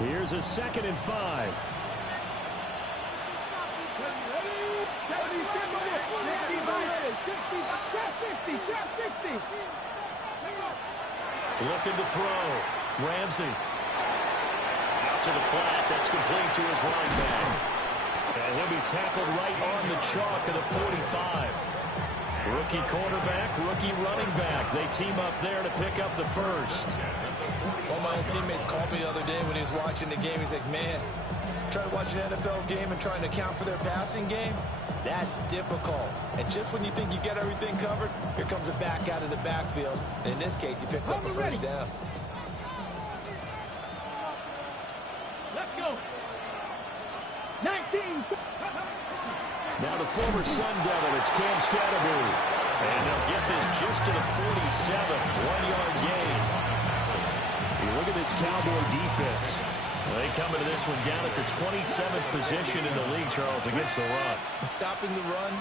Here's a 2nd and 5. Looking to throw. Ramsey. Out to the flat. That's complete to his running back. And he'll be tackled right on the chalk of the 45. Rookie quarterback, rookie running back. They team up there to pick up the first. One of my old teammates called me the other day when he was watching the game. He's like, man, trying to watch an NFL game and trying to account for their passing game, that's difficult. And just when you think you get everything covered, here comes a back out of the backfield. And in this case, he picks up a first down. Let's go. 19. Now the former Sun Devil, it's Cam Scatterboo. And they'll get this just to the 47, 1-yard gain. You look at this Cowboy defense. They come into this one down at the 27th position in the league, Charles, against the run. And stopping the run,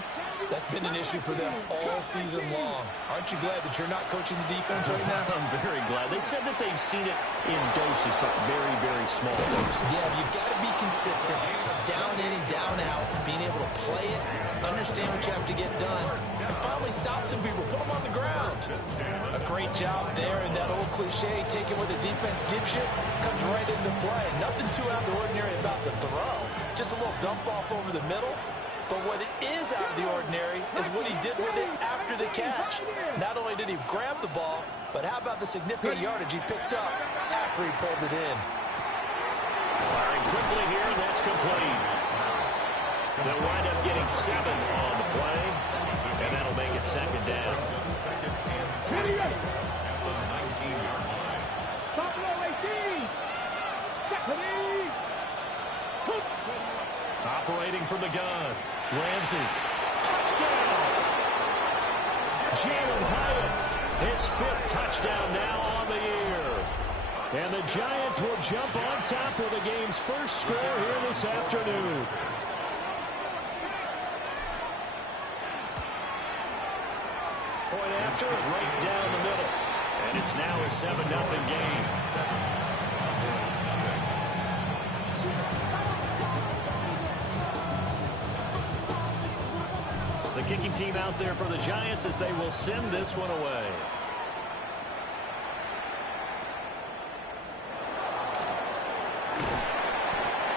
that's been an issue for them all season long. Aren't you glad that you're not coaching the defense right now? I'm very glad. They said that they've seen it in doses, but very, very small doses. Yeah, you've got to be consistent. It's down in and down out, being able to play it, understand what you have to get done, and finally stop some people, put them on the ground. A great job there, and that old cliche, taking what the defense gives you, comes right into play. Nothing too out of the ordinary about the throw. Just a little dump off over the middle. But what is out of the ordinary is what he did with it after the catch. Not only did he grab the ball, but how about the significant yardage he picked up after he pulled it in. Firing quickly here, that's complete. They'll wind up getting 7 on the play, and that'll make it 2nd down. Operating from the gun, Ramsey. Touchdown! Jalen Hyatt, his 5th touchdown now on the year. And the Giants will jump on top of the game's first score here this afternoon. Point after, right down the middle. And it's now a 7-0 game. The kicking team out there for the Giants as they will send this one away.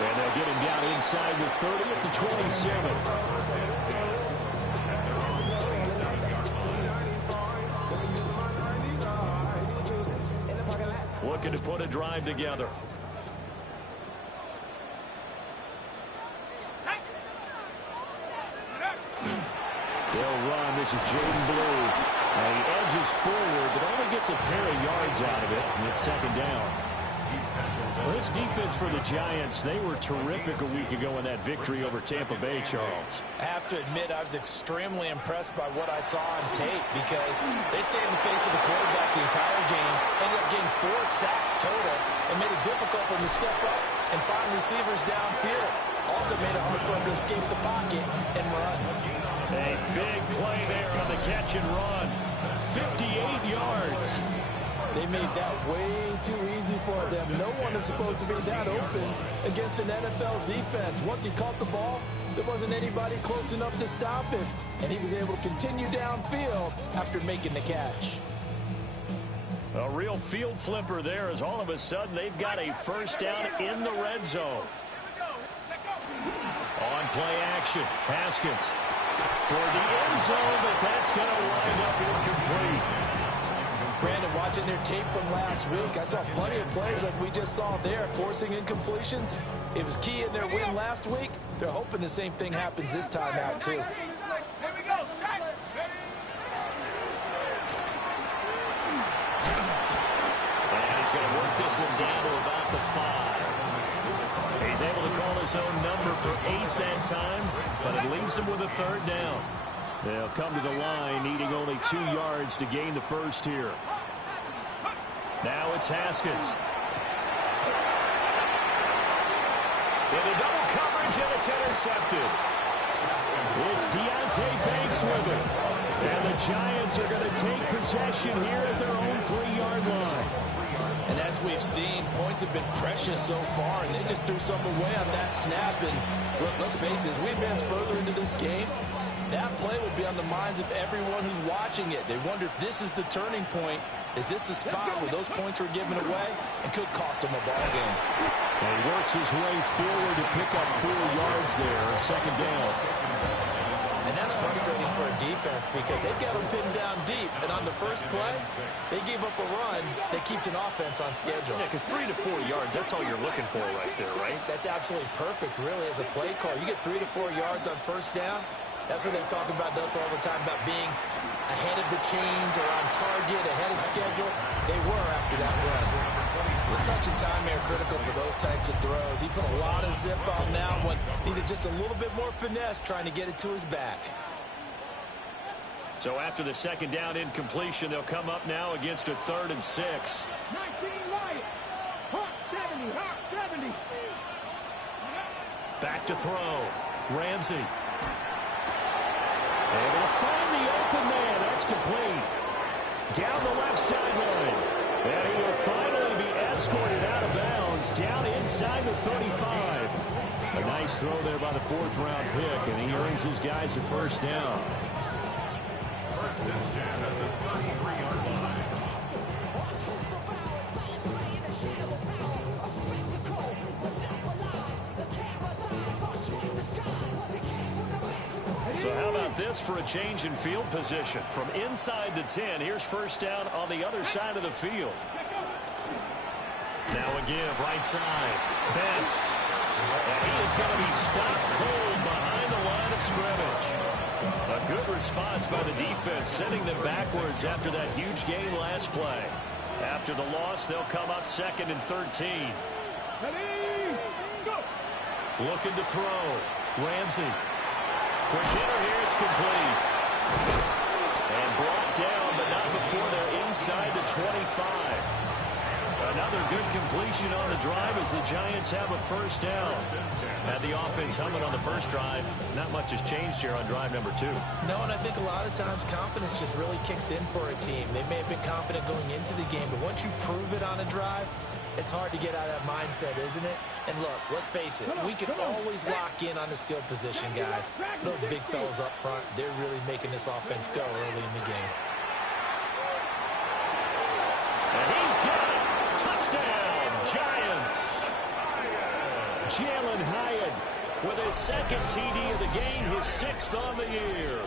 And they'll get him down inside the 30 at the 27. Looking to put a drive together. They'll run. This is Jaden Blue. He edges forward, but only gets a pair of yards out of it, and it's 2nd down. Well, this defense for the Giants, they were terrific a week ago in that victory over Tampa Bay, Charles. I have to admit, I was extremely impressed by what I saw on tape because they stayed in the face of the quarterback the entire game, ended up getting 4 sacks total, and made it difficult for them to step up and find receivers downfield. Also made it hard for them to escape the pocket and run. A big play there on the catch and run. 58 yards. They made that way too easy for them. No one is supposed to be that open against an NFL defense. Once he caught the ball, there wasn't anybody close enough to stop him. And he was able to continue downfield after making the catch. A real field flipper there as all of a sudden they've got a first down in the red zone. On play action, Haskins toward the end zone, but that's going to wind up incomplete. Brandon, watching their tape from last week, I saw plenty of plays like we just saw there, forcing incompletions. It was key in their win last week. They're hoping the same thing happens this time out, too. Here we go. And he's going to work this one down to about the 5. He's able to call his own number for 8 that time, but it leaves him with a 3rd down. They'll come to the line, needing only 2 yards to gain the first here. Now it's Haskins. Into double coverage, and it's intercepted. It's Deontay Banks with it. And the Giants are going to take possession here at their own 3-yard line. And that's As we've seen, points have been precious so far, and they just threw some away on that snap. And look, let's face it, as we advance further into this game, that play will be on the minds of everyone who's watching it. They wonder if this is the turning point. Is this the spot where those points were given away and could cost them a ball game? And he works his way forward to pick up 4 yards there, second down. And that's frustrating for a defense because they've got them pinned down deep. And on the first play, they gave up a run that keeps an offense on schedule. Yeah, because 3 to 4 yards, that's all you're looking for right there, right? That's absolutely perfect, really, as a play call. You get 3 to 4 yards on first down. That's what they talk about us all the time, about being ahead of the chains or on target, ahead of schedule. They were after that run. The touch and time here critical for those types of throws. He put a lot of zip on that one. Needed just a little bit more finesse trying to get it to his back. So after the second down incompletion, they'll come up now against a 3rd and 6. 19 Wyatt. Hawk 70. Hawk 70. Back to throw. Ramsey. Able to find the open man. That's complete. Down the left sideline. And he will finally be escorted out of bounds down inside the 35. A nice throw there by the 4th-round pick, and he earns his guys a first down. First and 10 at the 33-yard line. So how about this for a change in field position? From inside the 10, here's first down on the other side of the field. Now a give, right side. Best. And he is going to be stopped cold behind the line of scrimmage. A good response by the defense, sending them backwards after that huge gain last play. After the loss, they'll come up 2nd and 13. Ready, go. Looking to throw. Ramsey. Quick hitter here, it's complete. And brought down, but not before they're inside the 25. Another good completion on the drive as the Giants have a first down. Had the offense humming on the first drive. Not much has changed here on drive number 2. No, and I think a lot of times confidence just really kicks in for a team. They may have been confident going into the game, but once you prove it on a drive, it's hard to get out of that mindset, isn't it? And look, let's face it, we can always lock in on the skill position, guys. Those big fellas up front, they're really making this offense go early in the game. And he's got it. Touchdown, Giants. Jalen Hyatt with his 2nd TD of the game, his 6th on the year.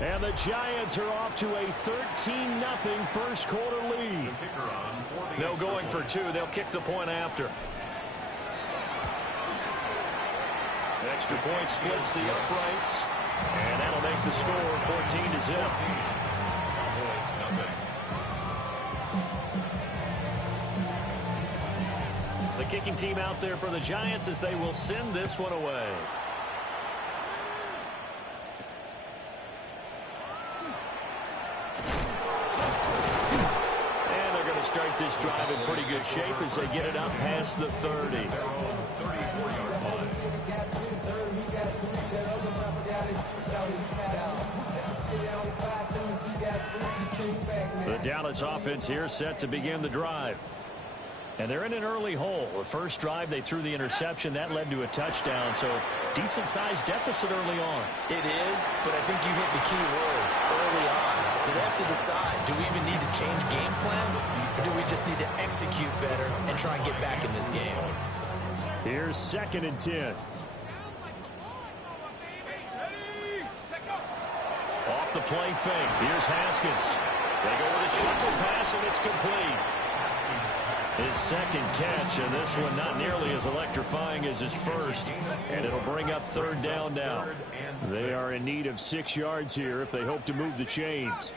And the Giants are off to a 13-0 first quarter lead. No going for 2. They'll kick the point after. Extra point splits the uprights. And that'll make the score 14-0. The kicking team out there for the Giants as they will send this one away. And they're going to start this drive in pretty good shape as they get it up past the 30. The Dallas offense here set to begin the drive. And they're in an early hole. The first drive, they threw the interception. That led to a touchdown, so decent-sized deficit early on. It is, but I think you hit the key words early on. So they have to decide, do we even need to change game plan, or do we just need to execute better and try and get back in this game? Here's 2nd and 10. Off the play fake. Here's Haskins. They go with a shuttle pass, and it's complete. His 2nd catch, and this one not nearly as electrifying as his first. And it'll bring up 3rd down now. They are in need of 6 yards here if they hope to move the chains.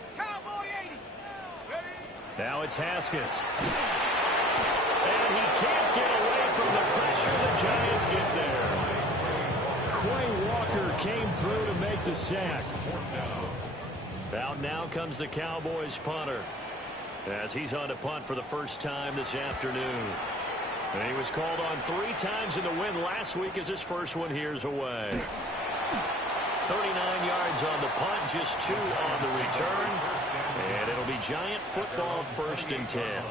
Now it's Haskins. And he can't get away from the pressure. The Giants get there. Quay Walker came through to make the sack. Out now comes the Cowboys punter, as he's on to punt for the first time this afternoon. And he was called on 3 times in the win last week as his first one here's away. 39 yards on the punt, just 2 on the return. And it'll be Giant football, 1st and 10.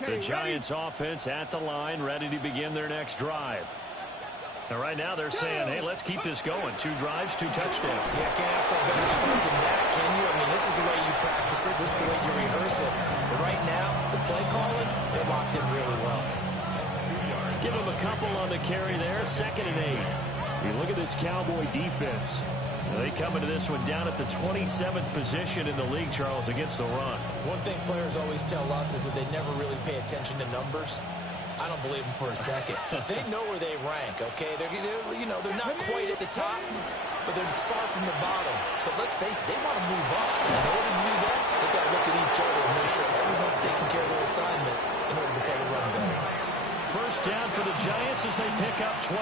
The Giants offense at the line, ready to begin their next drive. And right now they're saying, hey, let's keep this going. 2 drives, 2 touchdowns. Yeah, can't ask for a better start than that, can you? I mean, this is the way you practice it. This is the way you rehearse it. But right now, the play calling, they're locked in really well. Give them a couple on the carry there. 2nd and 8. You look at this Cowboy defense. They come into this one down at the 27th position in the league, Charles, against the run. One thing players always tell us is that they never really pay attention to numbers. I don't believe them for a second. They know where they rank, okay? They're not quite at the top, but they're far from the bottom. But let's face it, they want to move up. And in order to do that, they've got to look at each other and make sure everyone's taking care of their assignments in order to play the run better. First down for the Giants as they pick up 12.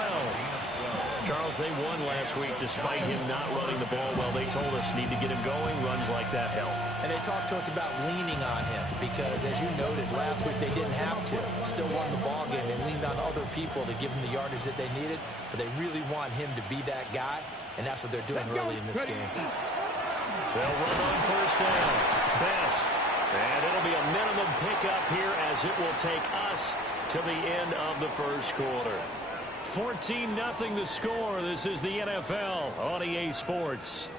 Charles, they won last week despite him not running the ball well. They told us need to get him going. Runs like that help. And they talked to us about leaning on him because, as you noted, last week they didn't have to. Still won the ball game. They leaned on other people to give them the yardage that they needed, but they really want him to be that guy, and that's what they're doing early in this game. They'll run on first down. Best. And it'll be a minimum pickup here as it will take us to the end of the first quarter. 14-0 the score. This is the NFL on EA Sports.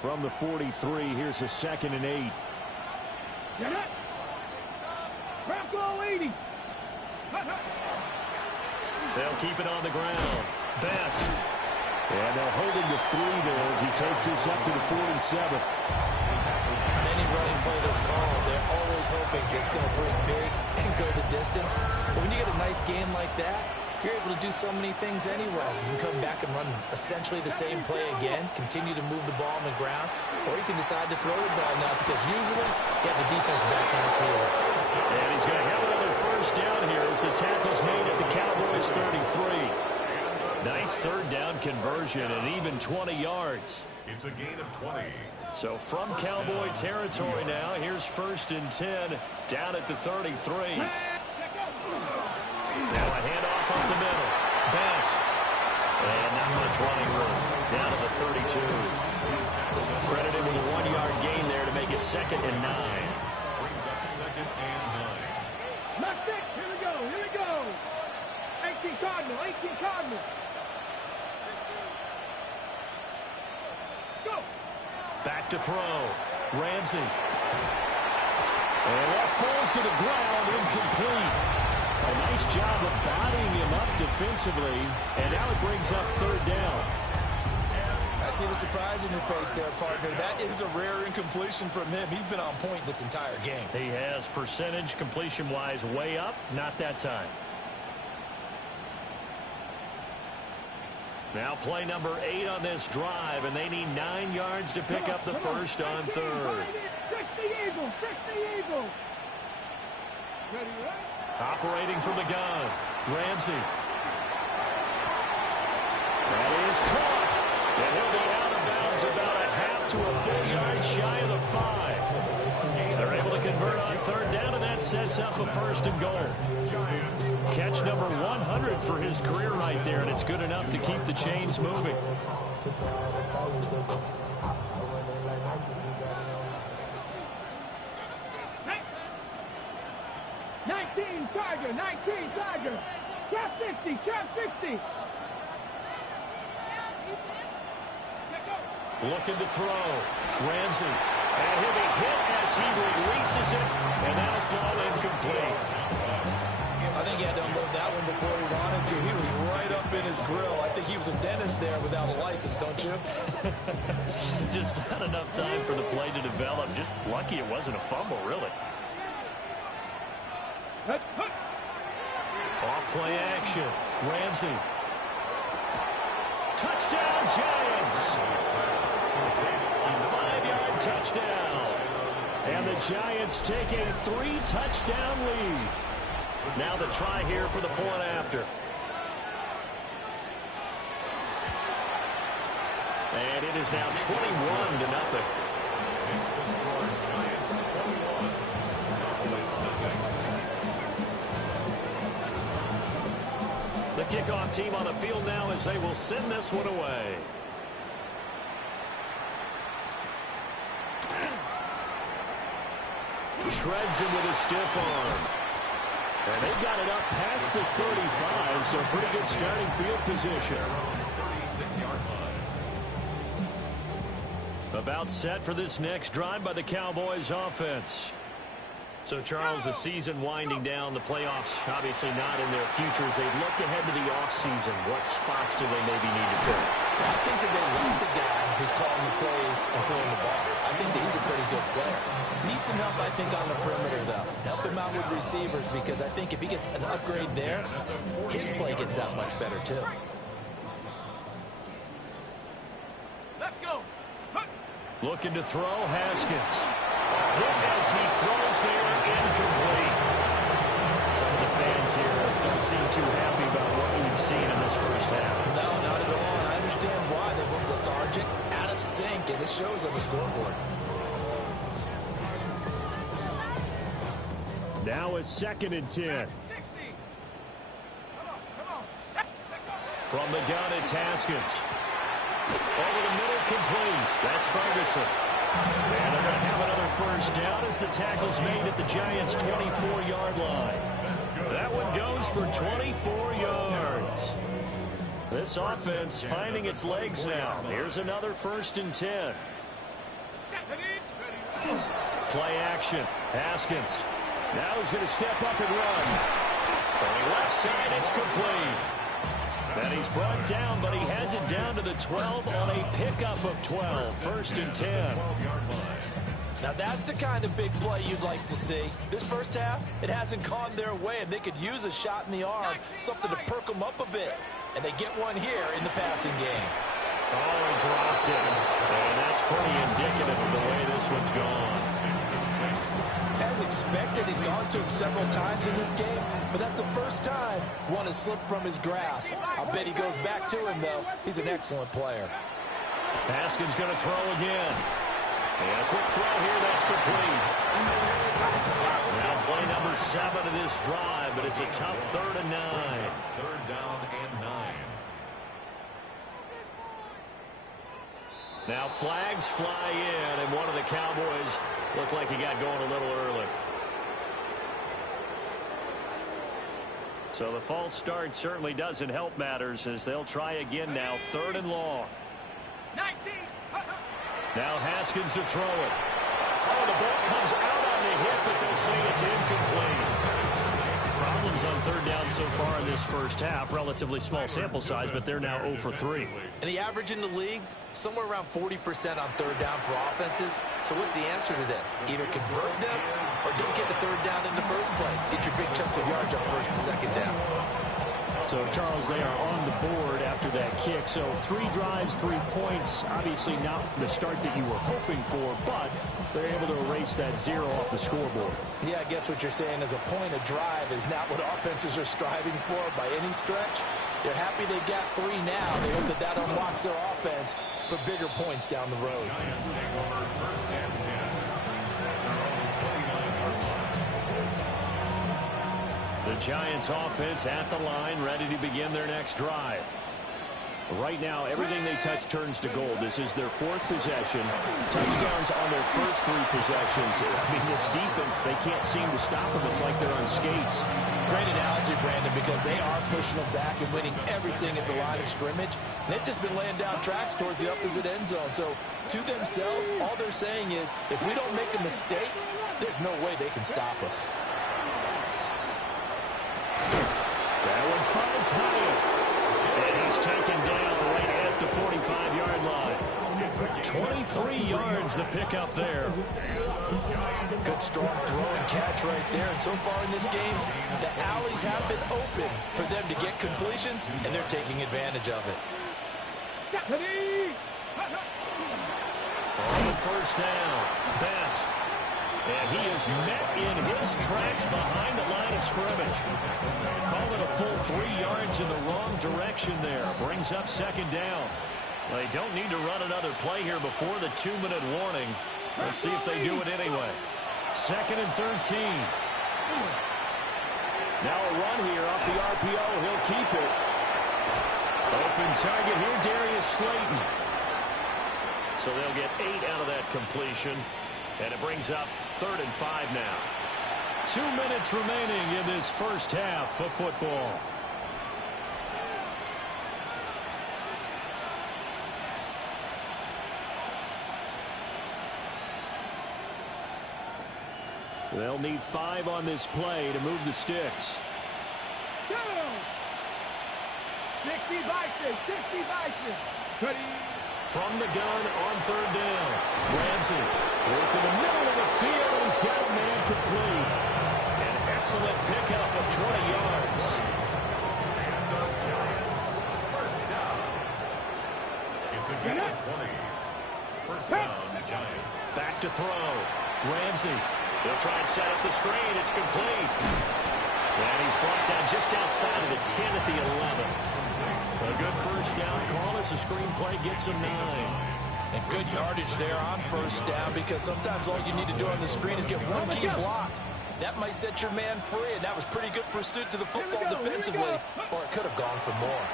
From the 43, here's a 2nd and 8. Get it. Bronco 80. They'll keep it on the ground. Best. And they'll hold him to 3 there as he takes this up to the 47. On any running play that's called, they're always hoping it's going to break big and go the distance. But when you get a nice game like that, you're able to do so many things anyway. You can come back and run essentially the same play again, continue to move the ball on the ground, or you can decide to throw the ball now because usually you have the defense back on its heels. And he's going to have another first down here as the tackle's made at the Cowboys' 33. Nice 3rd down conversion and even 20 yards. It's a gain of 20. So from Cowboy territory now, here's 1st and 10 down at the 33. Now a handoff up the middle. Best. And not much running room. Down to the 32. Credit him with a 1-yard gain there to make it 2nd and 9. Brings up 2nd and 9. Not six. Here we go. Here we go. 18 Cardinal. 18 Cardinal. Go. Back to throw. Ramsey. And that falls to the ground, incomplete. A nice job of bodying him up defensively, and now it brings up 3rd down. I see the surprise in your face there, partner. That is a rare incompletion from him. He's been on point this entire game. He has percentage completion-wise way up, not that time. Now play number 8 on this drive, and they need 9 yards to pick up the first on 3rd. 60 Eagles. 60 Eagles. Ready, right? Operating from the gun, Ramsey. That is caught. And he'll be out of bounds about a half to a full yard shy of the 5. They're able to convert on 3rd down, and that sets up a 1st and goal. Catch number 100 for his career right there, and it's good enough to keep the chains moving. Tiger, 19 Tiger. Trap 60, trap 60. Looking to throw. Ramsey. And he'll be hit as he releases it, and that'll fall incomplete. I think he had to unload that one before he wanted to. He was right up in his grill. I think he was a dentist there without a license, don't you? Just not enough time for the play to develop. Just lucky it wasn't a fumble, really. Off play action. Ramsey. Touchdown, Giants. A 5-yard touchdown. And the Giants take a 3-touchdown lead. Now the try here for the point after. And it is now 21-0. The kickoff team on the field now as they will send this one away. Shreds him with a stiff arm. And they got it up past the 35, so pretty good starting field position. 36-yard line. About set for this next drive by the Cowboys offense. So, Charles, the season winding down, the playoffs obviously not in their future. As they look ahead to the offseason, what spots do they maybe need to fill? I think that they left the guy who's calling the plays and throwing the ball. I think that he's a pretty good player. Needs some help, I think, on the perimeter, though. Help him out with receivers, because I think if he gets an upgrade there, his play gets that much better, too. Let's go. Looking to throw, Haskins. Hit as he throws there, incomplete. Some of the fans here don't seem too happy about what we've seen in this first half. No, not at all. And I understand why. They look lethargic, out of sync, and it shows on the scoreboard. Now it's 2nd and 10. 60. Come on. From the gun, it's Haskins. Over the middle, complete. That's Ferguson. And they're going to have another first down as the tackle's made at the Giants' 24-yard line. That one goes for 24 yards. This offense finding its legs now. Here's another 1st and 10. Play action. Haskins. Now he's going to step up and run. From the left side, it's complete. And he's brought down, but he has it down to the 12 on a pickup of 12. 1st and 10. Now that's the kind of big play you'd like to see. This first half, it hasn't gone their way, and they could use a shot in the arm, something to perk them up a bit. And they get one here in the passing game. Oh, he dropped it. And that's pretty indicative of the way this one's gone. As expected, he's gone to him several times in this game, but that's the first time one has slipped from his grasp. I'll bet he goes back to him, though. He's an excellent player. Haskins going to throw again. And a quick throw here, that's complete. Now play number 7 of this drive, but it's a tough 3rd and 9. 3rd down and 9. Now flags fly in, and one of the Cowboys looked like he got going a little early. So the false start certainly doesn't help matters as they'll try again now. 3rd and long. 19. Now Haskins to throw it. Oh, the ball comes out on the hit, but they'll say it's incomplete. Problems on 3rd down so far in this first half. Relatively small sample size, but they're now 0 for 3. And the average in the league, somewhere around 40% on 3rd down for offenses. So what's the answer to this? Either convert them or don't get the 3rd down in the first place. Get your big chunks of yards on 1st and 2nd down. So, Charles, they are on the board after that kick. So 3 drives, 3 points. Obviously not the start that you were hoping for, but they're able to erase that 0 off the scoreboard. Yeah, I guess what you're saying is a point of drive is not what offenses are striving for by any stretch. They're happy they got 3 now. They hope that that unlocks their offense for bigger points down the road. Giants take over 1st and 10. The Giants offense at the line, ready to begin their next drive. Right now, everything they touch turns to gold. This is their 4th possession. Touchdowns on their first 3 possessions. I mean, this defense, they can't seem to stop them. It's like they're on skates. Great analogy, Brandon, because they are pushing them back and winning everything at the line of scrimmage. And they've just been laying down tracks towards the opposite end zone. So, to themselves, all they're saying is, if we don't make a mistake, there's no way they can stop us. That one finds Hyatt. And he's taken down right at the 45-yard line. 23 yards the pickup there. Good strong throw and catch right there. And so far in this game, the alleys have been open for them to get completions, and they're taking advantage of it. On the first down, Best. And he is met in his tracks behind the line of scrimmage. Called it a full 3 yards in the wrong direction there. Brings up 2nd down. They don't need to run another play here before the 2-minute warning. Let's see if they do it anyway. 2nd and 13. Now a run here off the RPO. He'll keep it. Open target here, Darius Slayton. So they'll get 8 out of that completion. And it brings up 3rd and 5 now. 2 minutes remaining in this first half of football. They'll need 5 on this play to move the sticks. 60 Vikings, 60 Vikings. From the gun on 3rd down. Ramsey working the middle of the field, and he's got a man complete. An excellent pickup of 20 yards. First down. It's a gain of 20. First down, the Giants. Back to throw. Ramsey. He'll try and set up the screen. It's complete. And he's brought down just outside of the 10 at the 11. A good first down call as the screen play gets him 9. And good yardage there on first down, because sometimes all you need to do on the screen is get one key block. That might set your man free, and that was pretty good pursuit to the football defensively. Or it could have gone for more.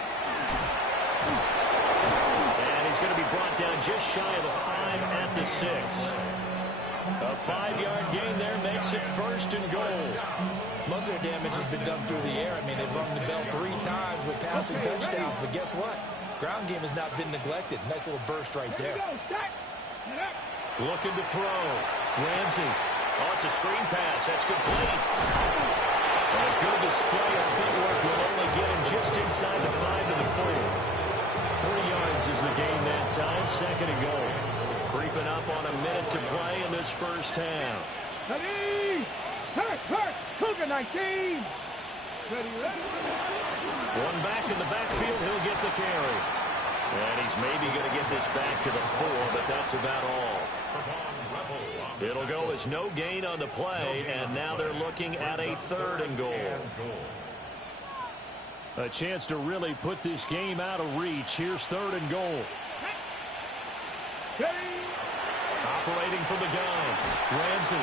And he's going to be brought down just shy of the 5 at the 6. A 5-yard gain there makes it 1st and goal. Most of their damage has been done through the air. I mean, they've rung the bell 3 times with passing touchdowns, but guess what? Ground game has not been neglected. Nice little burst right there. Looking to throw. Ramsey. Oh, it's a screen pass. That's complete. And a good display of footwork will only get him just inside the 5 to the 4. 3 yards is the gain that time. 2nd and goal. Creeping up on a minute to play in this first half. Ready! Hurt! Cougar 19! One back in the backfield, he'll get the carry. And he's maybe going to get this back to the 4, but that's about all. It'll go as no gain on the play, and now they're looking at a 3rd and goal. A chance to really put this game out of reach. Here's 3rd and goal. Operating from the gun. Ramsey.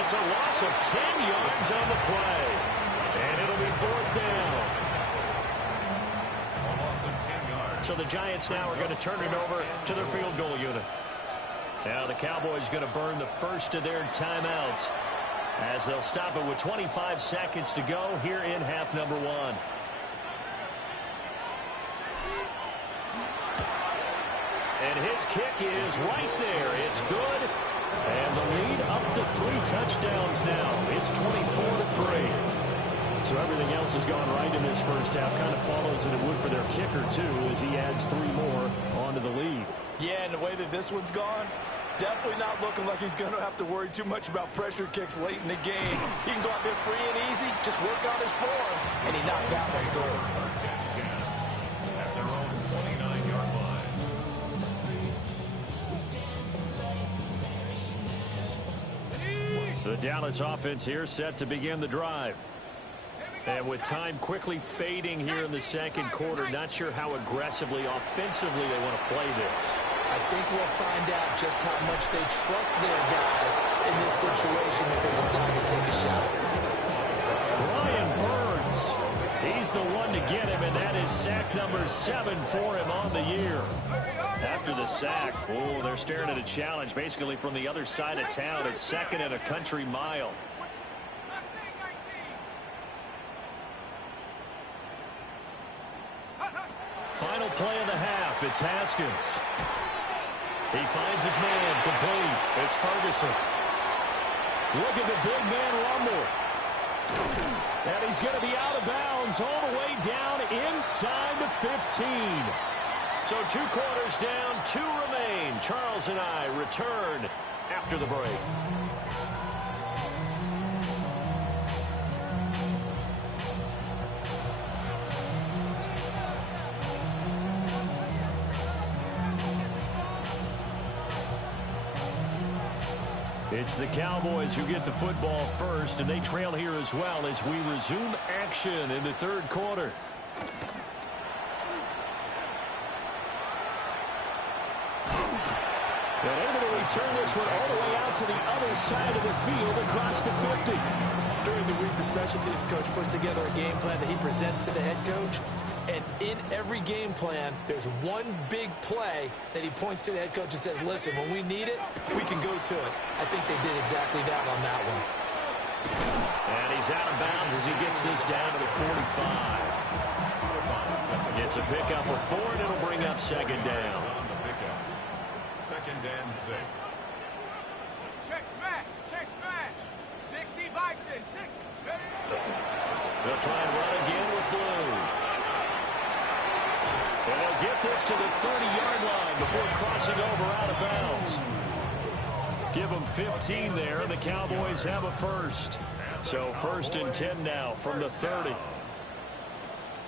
It's a loss of 10 yards on the play. And it'll be 4th down. A loss of 10 yards. So the Giants now are going to turn it over to their field goal unit. Now the Cowboys going to burn the first of their timeouts as they'll stop it with 25 seconds to go here in half number 1. And his kick is right there. It's good. And the lead up to 3 touchdowns now. It's 24-3. So everything else has gone right in this first half. Kind of follows that it would for their kicker, too, as he adds 3 more onto the lead. Yeah, and the way that this one's gone, definitely not looking like he's going to have to worry too much about pressure kicks late in the game. He can go out there free and easy, just work on his form, and he knocked that one through. First and 10 at their own 29-yard line. The Dallas offense here set to begin the drive. And with time quickly fading here in the second quarter, not sure how aggressively, offensively they want to play this. I think we'll find out just how much they trust their guys in this situation if they decide to take a shot. Brian Burns, he's the one to get him, and that is sack number 7 for him on the year. After the sack, oh, they're staring at a challenge basically from the other side of town. It's 2nd and a country mile. Final play of the half. It's Haskins. He finds his man complete. It's Ferguson. Look at the big man rumble. And he's going to be out of bounds all the way down inside the 15. So 2 quarters down, 2 remain. Charles and I return after the break. It's the Cowboys who get the football first, and they trail here as well as we resume action in the 3rd quarter. And able to return this one all the way out to the other side of the field across the 50. During the week, the special teams coach puts together a game plan that he presents to the head coach. And in every game plan, there's one big play that he points to the head coach and says, listen, when we need it, we can go to it. I think they did exactly that on that one. And he's out of bounds as he gets this down to the 45. Gets a pickup of 4, and it'll bring up second down. Second and 6. Check smash. Check smash. 60 Bison. 60. They'll try and run again with Blue. And they'll get this to the 30-yard line before crossing over out of bounds. Give them 15 there, and the Cowboys have a first. So first and 10 now from the 30.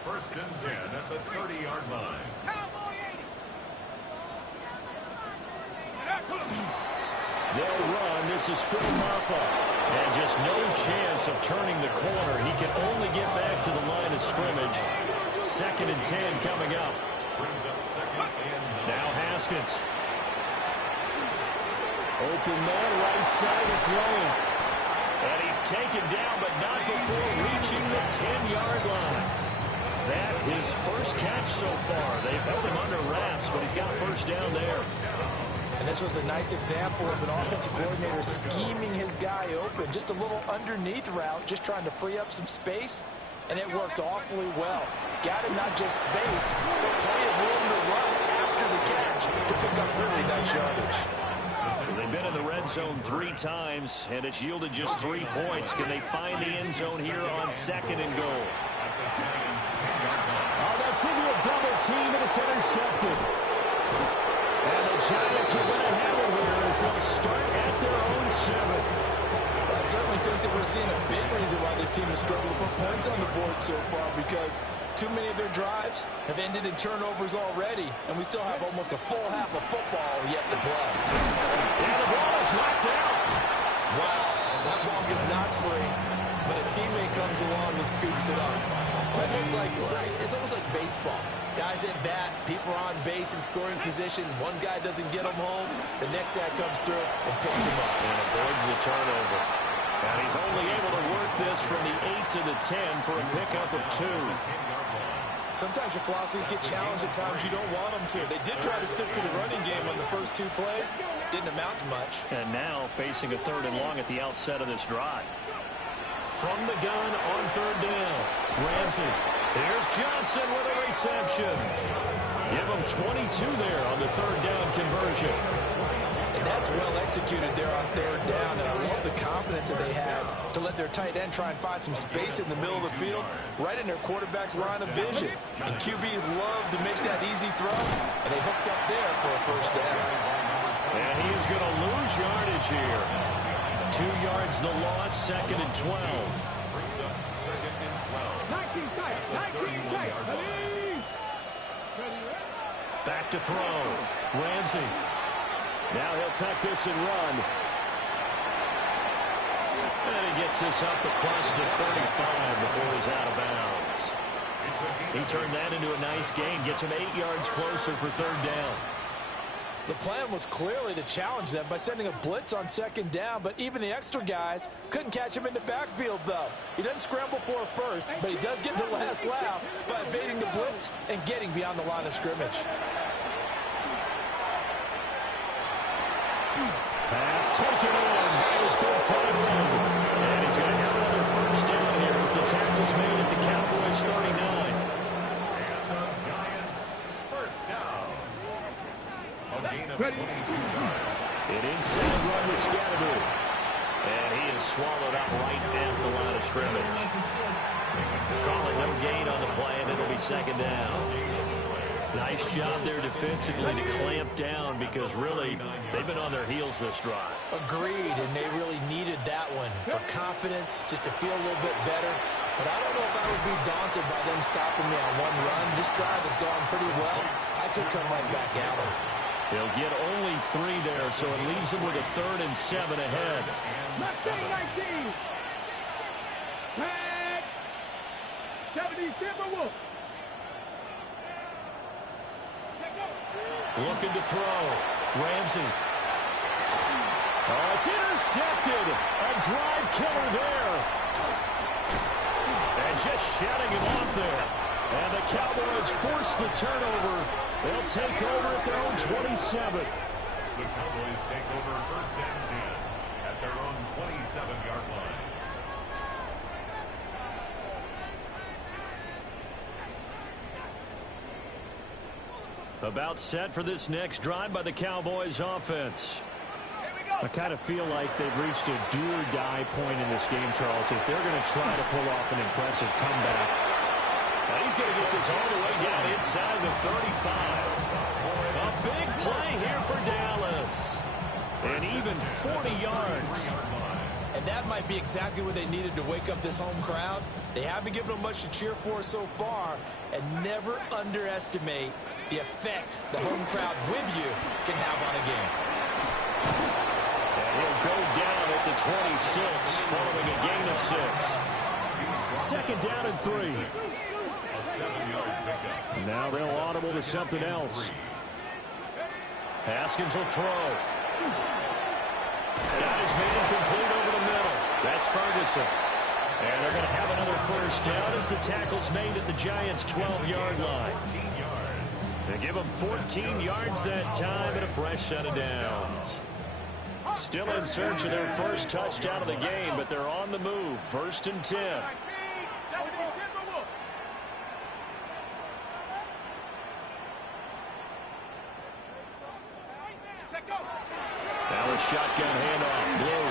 First and 10 at the 30-yard line. They'll run. This is Phil Maffa. And just no chance of turning the corner. He can only get back to the line of scrimmage. Second and 10 coming up. Brings up second and 9. Now Haskins. Open man, right side, it's low. And he's taken down, but not before reaching the 10-yard line. That his first catch so far. They've held him under wraps, but he's got first down there. And this was a nice example of an offensive coordinator scheming his guy open. Just a little underneath route, just trying to free up some space. And it worked awfully well. Got him not just space, but plenty of room to run after the catch to pick up really nice yardage. So they've been in the red zone 3 times, and it's yielded just 3 points. Can they find the end zone here on second and goal? Oh, that's into a double team, and it's intercepted. And the Giants are going to have it here as they'll start at their own 7. I certainly think that we're seeing a big reason why this team has struggled to put points on the board so far, because too many of their drives have ended in turnovers already, and we still have almost a full half of football yet to play. And the ball is knocked out. Wow, that ball is not free, but a teammate comes along and scoops it up. It's almost like baseball. Guys at bat, people are on base in scoring position. One guy doesn't get them home. The next guy comes through and picks him up. And avoids the turnover. And he's only able to work this from the 8 to the 10 for a pickup of 2. Sometimes your philosophies get challenged at times you don't want them to. They did try to stick to the running game on the first 2 plays. Didn't amount to much. And now facing a 3rd and long at the outset of this drive. From the gun on 3rd down. Ramsey. Here's Johnson with a reception. Give him 22 there on the 3rd down conversion. And that's well executed there on 3rd down. And I love the confidence that they had to let their tight end try and find some space in the middle of the field, right in their quarterback's line of vision. And QBs love to make that easy throw, and they hooked up there for a first down. And he is going to lose yardage here. 2 yards the loss, 2nd and 12. Brings up second and 12. 19 tight. 19 tight. Back to throw. Ramsey. Now he'll tuck this and run. And he gets this up across the 35 before he's out of bounds. He turned that into a nice gain. Gets him 8 yards closer for 3rd down. The plan was clearly to challenge them by sending a blitz on 2nd down, but even the extra guys couldn't catch him in the backfield, though. He doesn't scramble for a first, but he does get the last laugh by evading the blitz and getting beyond the line of scrimmage. Pass taken in by his big tight end. And he's going to have another first down here as the tackle's made at the Cowboys 39. And the Giants first down. A gain of 22 yards. An inside run with Scatterby. And he is swallowed up right at the line of scrimmage. Calling no gain on the play, and it'll be 2nd down. Nice job there defensively to clamp down, because really they've been on their heels this drive. Agreed, and they really needed that one for confidence, just to feel a little bit better. But I don't know if I would be daunted by them stopping me on one run. This drive has gone pretty well. I could come right back at them. They'll get only 3 there, so it leaves them with a 3rd and 7 ahead. 19. Tag. 70 Timberwolves. Looking to throw. Ramsey. Oh, it's intercepted. A drive killer there. And just shutting him off there. And the Cowboys force the turnover. They'll take over at their own 27. The Cowboys take over first and 10 at their own 27-yard line. About set for this next drive by the Cowboys offense. I kind of feel like they've reached a do-or-die point in this game, Charles, if they're going to try to pull off an impressive comeback. Now he's going to get this all the way down inside the 35. A big play here for Dallas. And even 40 yards. And that might be exactly what they needed to wake up this home crowd. They haven't given them much to cheer for so far. And never underestimate the effect the home crowd with you can have on a game. And he'll go down at the 26 following a gain of 6. Second down and 3. A 7-yard pickup. Now they'll audible to something else. Haskins will throw. That is made incomplete over the middle. That's Ferguson. And they're going to have another first down as the tackle's made at the Giants' 12-yard line. 14 yards. They give them 14 yards that time and a fresh set of downs. Still in search of their first touchdown of the game, but they're on the move. First and 10. Now a shotgun handoff. Blue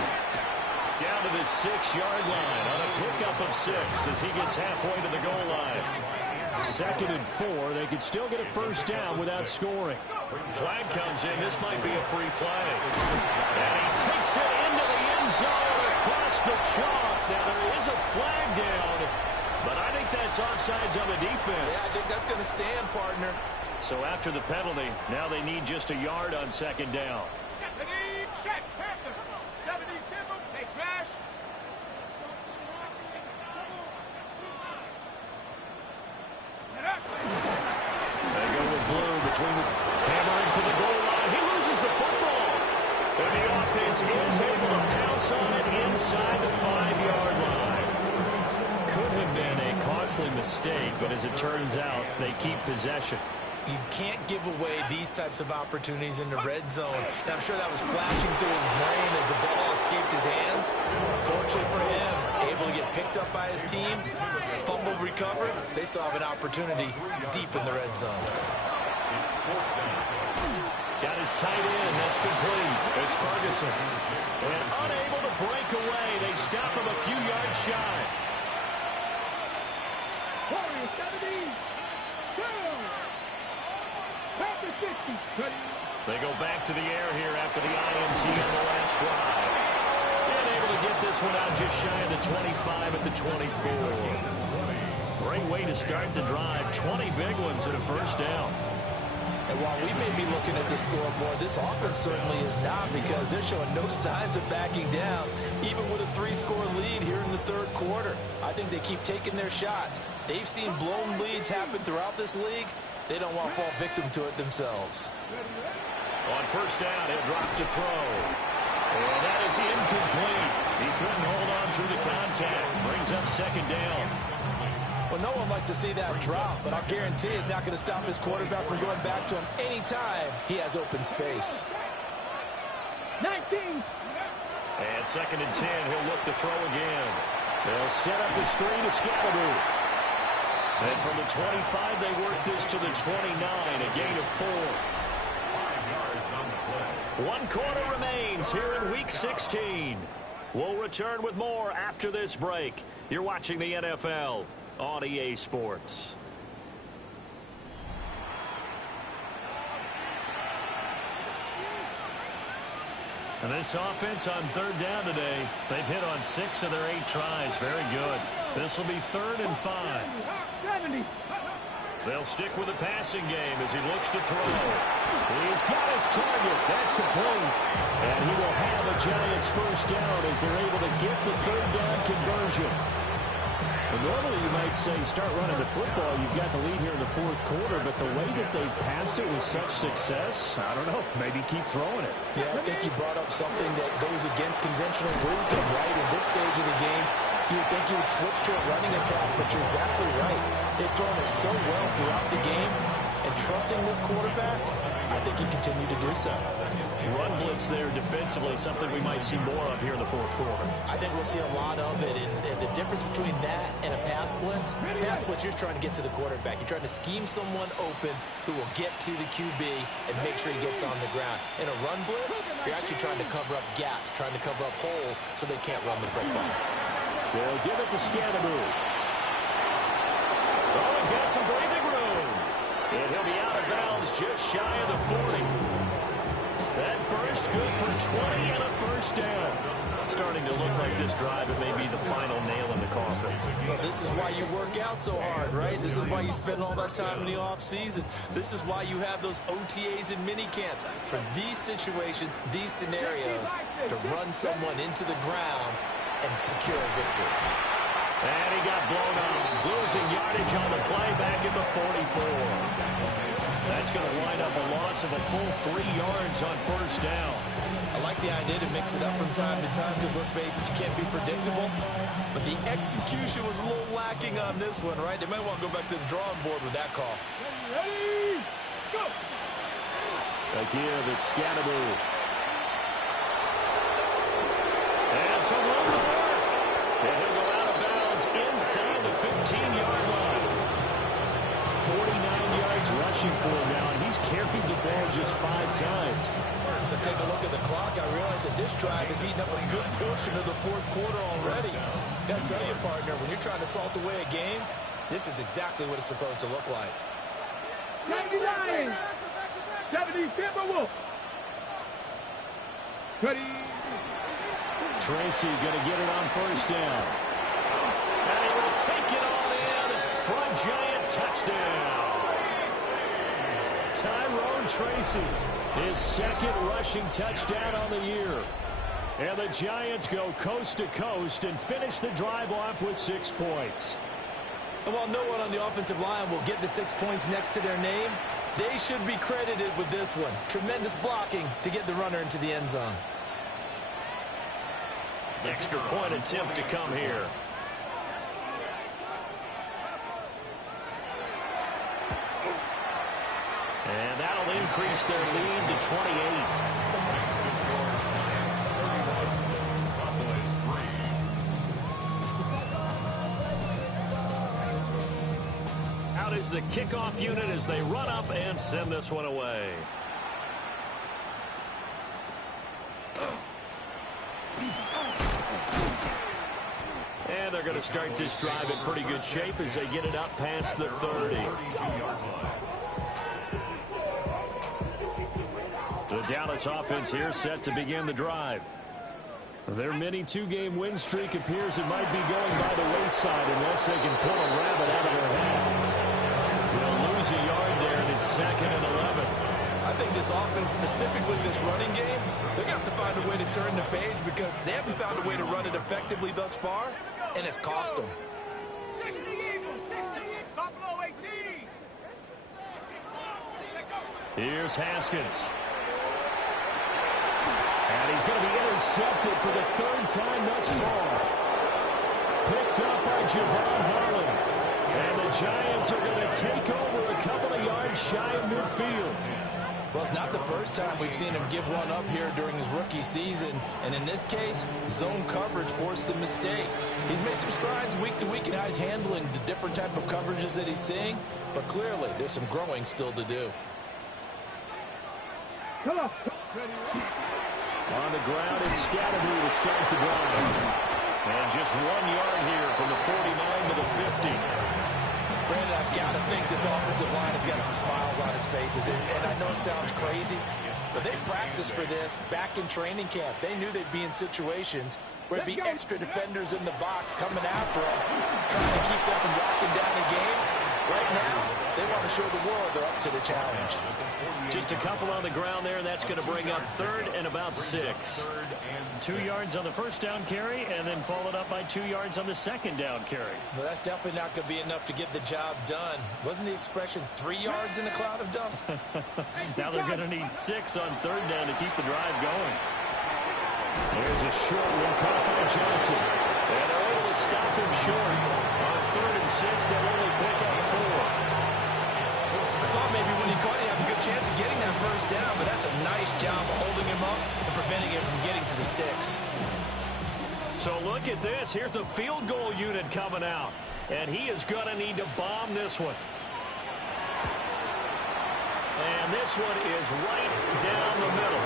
down to the 6-yard line on a pickup of 6 as he gets halfway to the goal line. Second and 4. They could still get a first down without scoring. Flag comes in. This might be a free play. And he takes it into the end zone across the chalk. Now there is a flag down, but I think that's offsides on the defense. Yeah, I think that's going to stand, partner. So after the penalty, now they need just a yard on second down. Check, Panther. 70 Timber. They smash. They go with Blue between the hammering to the goal line. He loses the football. And the offense is able to pounce on it inside the 5-yard line. Could have been a costly mistake, but as it turns out, they keep possession. You can't give away these types of opportunities in the red zone. And I'm sure that was flashing through his brain as the ball escaped his hands. Fortunately for him, able to get picked up by his team, fumble recovered. They still have an opportunity deep in the red zone. Got his tight end. That's complete. It's Ferguson. And unable to break away. They stop him a few yards shy. Warriors 70. They go back to the air here after the INT on the last drive. And able to get this one out just shy of the 25 at the 24. Great way to start the drive. 20 big ones and a first down. And while we may be looking at the scoreboard, this offense certainly is not, because they're showing no signs of backing down, even with a 3-score lead here in the third quarter. I think they keep taking their shots. They've seen blown leads happen throughout this league. They don't want to fall victim to it themselves. On first down, he'll drop to throw. And that is incomplete. He couldn't hold on through the contact. Brings up second down. Well, no one likes to see that drop, but I'll guarantee it's not going to stop his quarterback from going back to him anytime he has open space. 19. And second and 10, he'll look to throw again. They'll set up the screen to Scalaboo. And from the 25, they work this to the 29, a gain of 4. 5 yards on the play. 1 quarter remains here in Week 16. We'll return with more after this break. You're watching the NFL on EA Sports. And this offense on third down today, they've hit on 6 of their 8 tries. Very good. This will be 3rd and 5. 70. They'll stick with the passing game as he looks to throw. He's got his target. That's complete. And he will have a Giants first down as they're able to get the third down conversion. And normally you might say start running the football. You've got the lead here in the fourth quarter, but the way that they've passed it with such success, I don't know, maybe keep throwing it. Yeah, I think you brought up something that goes against conventional wisdom, right? In this stage of the game, You would think you would switch to a running attack, but you're exactly right. They've thrown it so well throughout the game, and trusting this quarterback, I think he continued to do so. Run blitz there defensively, something we might see more of here in the fourth quarter. I think we'll see a lot of it, and the difference between that and a pass blitz, you're just trying to get to the quarterback. You're trying to scheme someone open who will get to the QB and make sure he gets on the ground. In a run blitz, you're actually trying to cover up gaps, trying to cover up holes so they can't run the football. They'll give it to Scannaboo. Oh, he's got some breathing room. And he'll be out of bounds just shy of the 40. That burst good for 20 and a first down. Starting to look like this drive, it may be the final nail in the coffin. Well, this is why you work out so hard, right? This is why you spend all that time in the offseason. This is why you have those OTAs and mini camps. For these situations, these scenarios, to run someone into the ground and secure a victory. And he got blown up, losing yardage on the play back at the 44. That's going to wind up a loss of a full 3 yards on first down. I like the idea to mix it up from time to time because, let's face it, you can't be predictable. But the execution was a little lacking on this one, right? They might want to go back to the drawing board with that call. Ready? Go! Again, it's Scannaboo. And some room to work. And he'll go out of bounds inside the 15-yard line. 49 yards rushing for him now, and he's carried the ball just 5 times. As I take a look at the clock, I realize that this drive has eaten up a good portion of the fourth quarter already. Got to tell you, partner, when you're trying to salt away a game, this is exactly what it's supposed to look like. 99, 70, Timberwolves. Steady. Tracy going to get it on first down. And he will take it all in for a giant touchdown. Tyrone Tracy, his second rushing touchdown on the year. And the Giants go coast to coast and finish the drive off with 6 points. And while no one on the offensive line will get the 6 points next to their name, they should be credited with this one. Tremendous blocking to get the runner into the end zone. Extra point attempt to come here. And that'll increase their lead to 28. Out is the kickoff unit as they run up and send this one away. And they're going to start this drive in pretty good shape as they get it up past the 30. The Dallas offense here set to begin the drive. Their mini 2-game win streak appears it might be going by the wayside unless they can pull a rabbit out of their hat. They'll lose a yard there, and it's 2nd and 11. I think this offense, specifically this running game, they're going to have to find a way to turn the page because they haven't found a way to run it effectively thus far, and it's cost them. 60 Eagles, 60 Buffalo 18. Here's Haskins. And he's going to be intercepted for the 3rd time thus far. Picked up by Javon Holland. And the Giants are going to take over a couple of yards shy of midfield. Well, it's not the first time we've seen him give one up here during his rookie season. And in this case, zone coverage forced the mistake. He's made some strides week to week in how he's handling the different type of coverages that he's seeing. But clearly, there's some growing still to do. Come on. On the ground, it's Scannaboo to start the drive. And just 1 yard here from the 49 to the 50. Brandon, I've got to think this offensive line has got some smiles on its faces. And I know it sounds crazy, but they practiced for this back in training camp. They knew they'd be in situations where there'd be extra defenders in the box coming after them, trying to keep them from locking down the game. Right now, they want to show the world they're up to the challenge. Just a couple on the ground there, and that's going to bring up 3rd and about 6. 2 yards on the first down carry, and then followed up by 2 yards on the second down carry. Well, that's definitely not going to be enough to get the job done. Wasn't the expression 3 yards in a cloud of dust? Now they're going to need 6 on 3rd down to keep the drive going. There's a short one caught by Johnson. And they're able to stop him short. On 3rd and 6, they'll only pick up 4. I thought maybe when he caught it, he'd have a good chance of getting that first down, but that's a nice job of holding him up and preventing him from getting to the sticks. So look at this. Here's the field goal unit coming out. And he is going to need to bomb this one. And this one is right down the middle.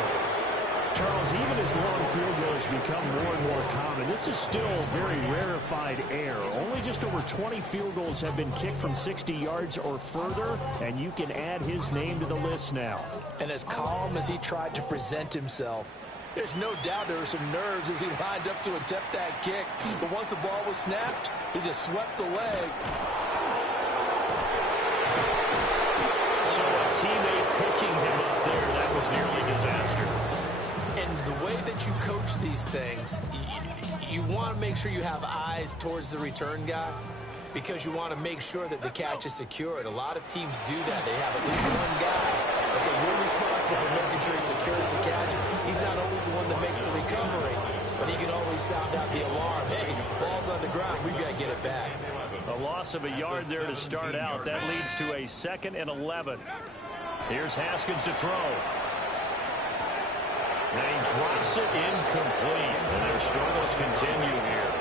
Charles, even as long field goals become more and more common, this is still very rarefied air. Only just over 20 field goals have been kicked from 60 yards or further, and you can add his name to the list now. And as calm as he tried to present himself, there's no doubt there were some nerves as he lined up to attempt that kick. But once the ball was snapped, he just swept the leg. So a teammate picking him up there, that was nearly a disaster. And the way that you coach these things, you want to make sure you have eyes towards the return guy because you want to make sure that the catch is secured. A lot of teams do that. They have at least one guy. Okay, you're responsible for making sure he secures the catch. He's not always the one that makes the recovery, but he can always sound out the alarm. Hey, ball's on the ground. We've got to get it back. A loss of a yard there to start out. That leads to a 2nd and 11. Here's Haskins to throw. And he drops it incomplete. And their struggles continue here.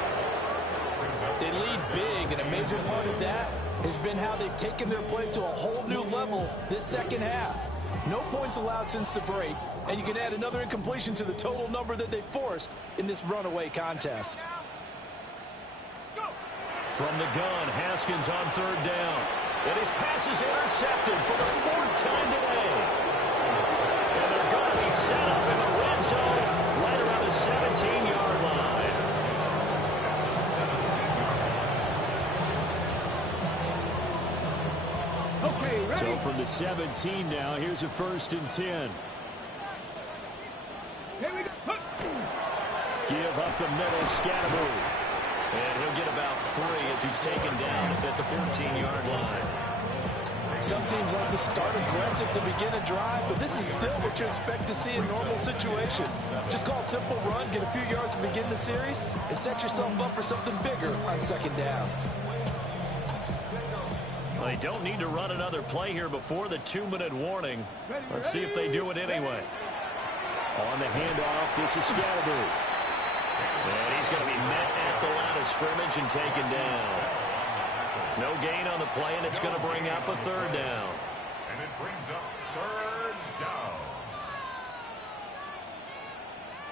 They lead big, and a major part of that has been how they've taken their play to a whole new level this second half. No points allowed since the break, and you can add another incompletion to the total number that they forced in this runaway contest. From the gun, Haskins on 3rd down. And his pass is intercepted for the 4th time today. And they're going to be set up in the red zone right around the 17-yard line. Okay, ready? So from the 17 now, here's a 1st and 10. Here we go. Give up the middle, Scatterbo. And he'll get about 3 as he's taken down at the 14-yard line. Some teams like to start aggressive to begin a drive, but this is still what you expect to see in normal situations. Just call a simple run, get a few yards to begin the series, and set yourself up for something bigger on 2nd down. Well, they don't need to run another play here before the 2-minute warning. Let's see if they do it anyway. On the handoff, this is Scatterbo. And he's going to be met at the line of scrimmage and taken down. No gain on the play, and it's going to bring up a 3rd down. And it brings up 3rd down.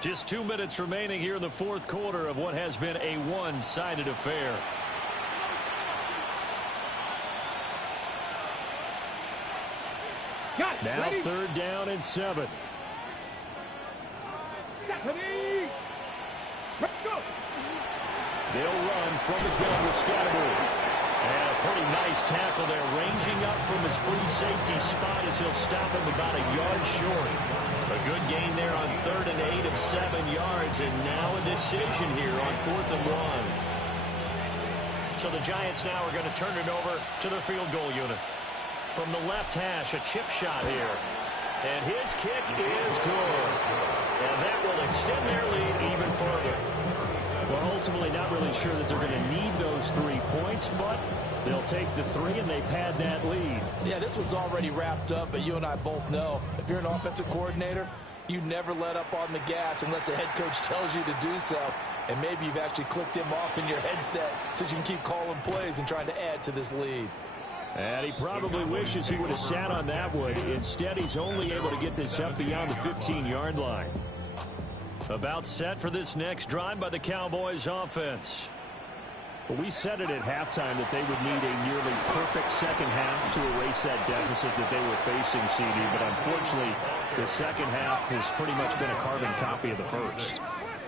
Just 2 minutes remaining here in the 4th quarter of what has been a one-sided affair. Now Ready? 3rd down and 7. Stephanie! Let's go! They'll run from the gun with Scatterbo. And a pretty nice tackle there, ranging up from his free safety spot as he'll stop him about a yard short. A good gain there on 3rd and 8 of 7 yards, and now a decision here on 4th and 1. So the Giants now are going to turn it over to their field goal unit. From the left hash, a chip shot here. And his kick is good. And that will extend their lead even further. Well, ultimately not really sure that they're going to need those 3 points, but they'll take the 3 and they pad that lead. Yeah, this one's already wrapped up, but you and I both know if you're an offensive coordinator, you never let up on the gas unless the head coach tells you to do so. And maybe you've actually clicked him off in your headset so you can keep calling plays and trying to add to this lead. And he probably wishes he would have sat on that one. Instead, he's only able to get this up beyond the 15-yard line. About set for this next drive by the Cowboys offense. Well, we said it at halftime that they would need a nearly perfect second half to erase that deficit that they were facing, CD. But unfortunately, the second half has pretty much been a carbon copy of the first.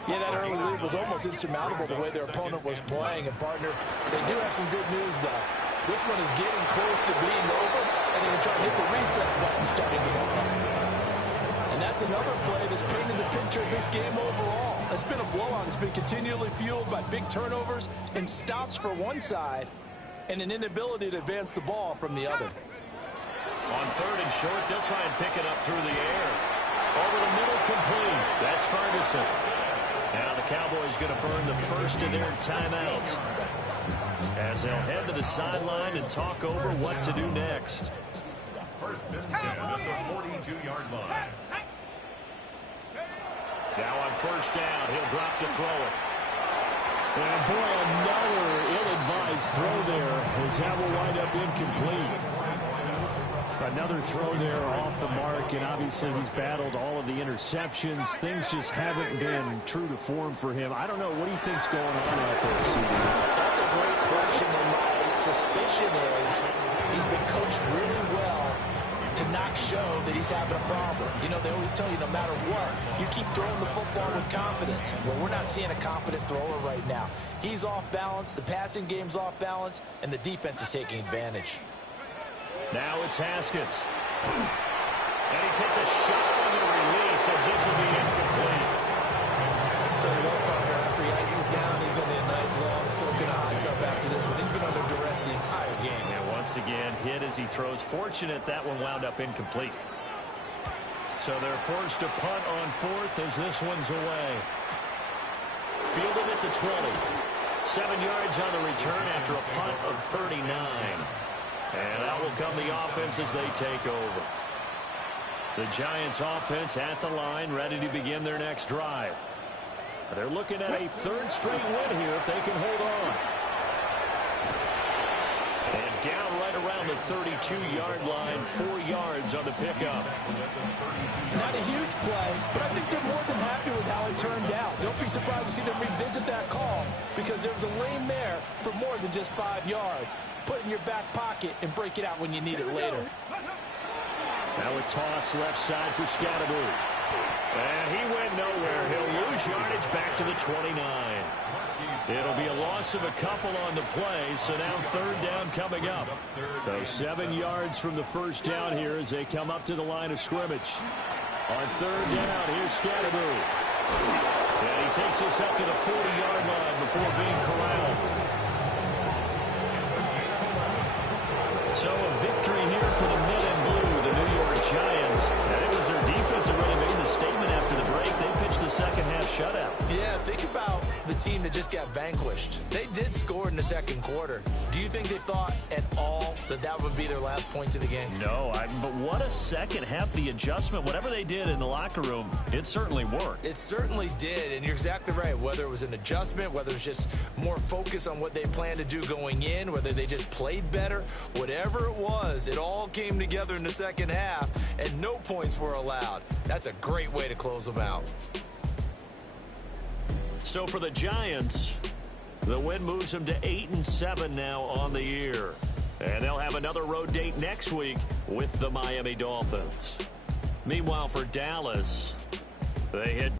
Yeah, that early lead was almost insurmountable the way their opponent was playing. And, partner, they do have some good news, though. This one is getting close to being over, and they're going to try to hit the reset button starting tomorrow. And that's another play that's painted the picture of this game overall. It's been a blowout. It's been continually fueled by big turnovers and stops for one side and an inability to advance the ball from the other. On 3rd and short, they'll try and pick it up through the air. Over the middle, complete. That's Ferguson. Now the Cowboys going to burn the first of their timeouts as they'll head to the sideline and talk over what to do next. First and 10 at the 42-yard line. Now on first down, he'll drop to throw it. And boy, another ill-advised throw there as that will wind up incomplete. Another throw there off the mark, and obviously he's battled all of the interceptions. Things just haven't been true to form for him. I don't know. What do you think's going on out there, CD? That's a great question, and my suspicion is he's been coached really well to not show that he's having a problem. You know, they always tell you no matter what, you keep throwing the football with confidence. Well, we're not seeing a confident thrower right now. He's off balance, the passing game's off balance, and the defense is taking advantage. Now it's Haskins. And he takes a shot on the release as this will be incomplete. Tell you what, partner, after he ices down, he's going to need a nice long soak in a hot tub after this one. He's been under duress the entire game. And once again, hit as he throws. Fortunate that one wound up incomplete. So they're forced to punt on fourth as this one's away. Fielded at the 20. 7 yards on the return after a punt of 39. And out will come the offense as they take over. The Giants offense at the line, ready to begin their next drive. They're looking at a third straight win here if they can hold on. And down right around the 32-yard line, 4 yards on the pickup. Not a huge play, but I think they're more than happy with how it turned out. Don't be surprised to see them revisit that call because there was a lane there for more than just 5 yards. Put it in your back pocket and break it out when you need it later. Now a toss left side for Scatteroo. And he went nowhere. He'll lose yardage back to the 29. It'll be a loss of a couple on the play, so now third down coming up. So 7 yards from the first down here as they come up to the line of scrimmage. On third down, here's Scatteroo. And he takes us up to the 40-yard line before being corralled. So a victory here for the men in blue, the New York Giants. And it was their defense that really made the statement after the break. They pitched the second half shutout. Yeah, think about the team that just got vanquished. They did score in the second quarter. Do you think they thought at all that that would be their last points of the game? No, but what a second half. The adjustment, whatever they did in the locker room, it certainly worked. It certainly did, and you're exactly right. Whether it was an adjustment, whether it was just more focus on what they planned to do going in, whether they just played better, whatever it was, it all came together in the second half, and no points were allowed. That's a great way to close them out. So for the Giants, the win moves them to 8-7 now on the year. And they'll have another road date next week with the Miami Dolphins. Meanwhile, for Dallas, they head